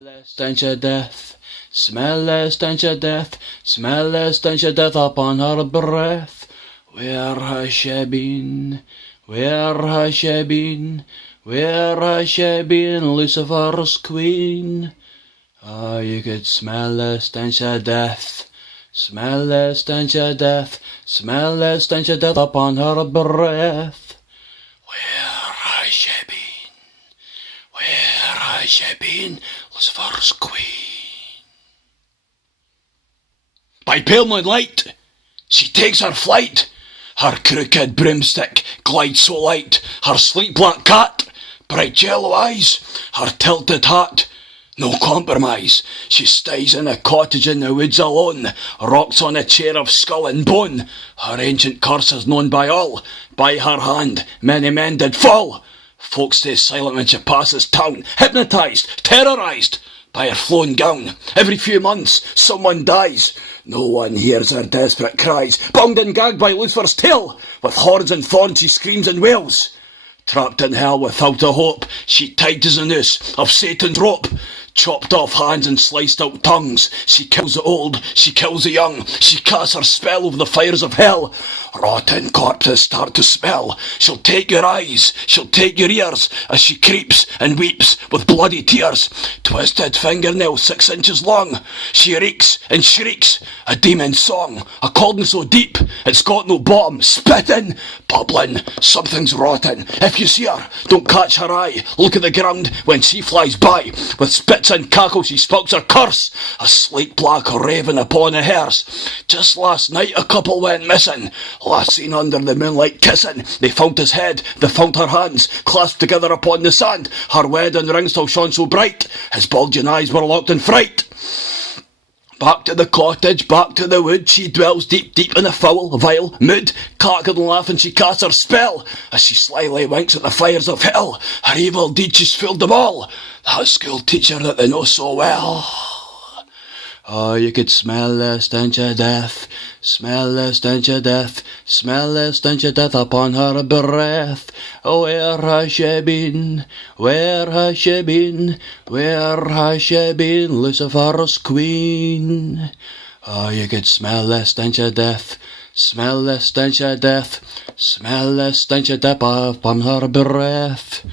The stench of death, smell the stench of death, smell the stench of death upon her breath. Where has she been? Where has she been? Where has she been, Lucifer's queen? Ah, you could smell the stench of death, smell the stench of death, smell the stench of death upon her breath. Where has she been? Where has she been, Lucifer's queen? By pale moonlight, she takes her flight. Her crooked broomstick glides so light. Her sleek black cat, bright yellow eyes. Her tilted hat, no compromise. She stays in a cottage in the woods alone, rocks on a chair of skull and bone. Her ancient curse is known by all. By her hand many men did fall. Folks stay silent when she passes town, hypnotised, terrorised by her flowing gown. Every few months someone dies. No one hears her desperate cries. Bound and gagged by Lucifer's tail, with horns and thorns she screams and wails. Trapped in hell without a hope, she tied to the noose of Satan's rope. Chopped off hands and sliced out tongues. She kills the old, she kills the young. She casts her spell over the fires of hell. Rotten corpses start to smell. She'll take your eyes, she'll take your ears, as she creeps and weeps with bloody tears. Twisted fingernails 6 inches long. She reeks and shrieks a demon's song. A cauldron so deep it's got no bottom. Spitting, bubbling, something's rotten. If you see her, don't catch her eye. Look at the ground when she flies by. With spits and cackles she spouts her curse. A sleek black raven upon a hearse. Just last night a couple went missing. Last seen under the moonlight kissing. They found his head, they found her hands, clasped together upon the sand. Her wedding ring still shone so bright. His bulging eyes were locked in fright. Back to the cottage, back to the wood, she dwells deep, deep in a foul, vile mood. Cackling and laughing she casts her spell, as she slyly winks at the fires of hell. Her evil deed she's fooled them all, that school teacher that they know so well. Oh, you could smell the stench of death, smell the stench of death, smell the stench of death upon her breath. Oh, where has she been? Where has she been? Where has she been, Lucifer's queen? Oh, you could smell the stench of death, smell the stench of death, smell the stench of death upon her breath.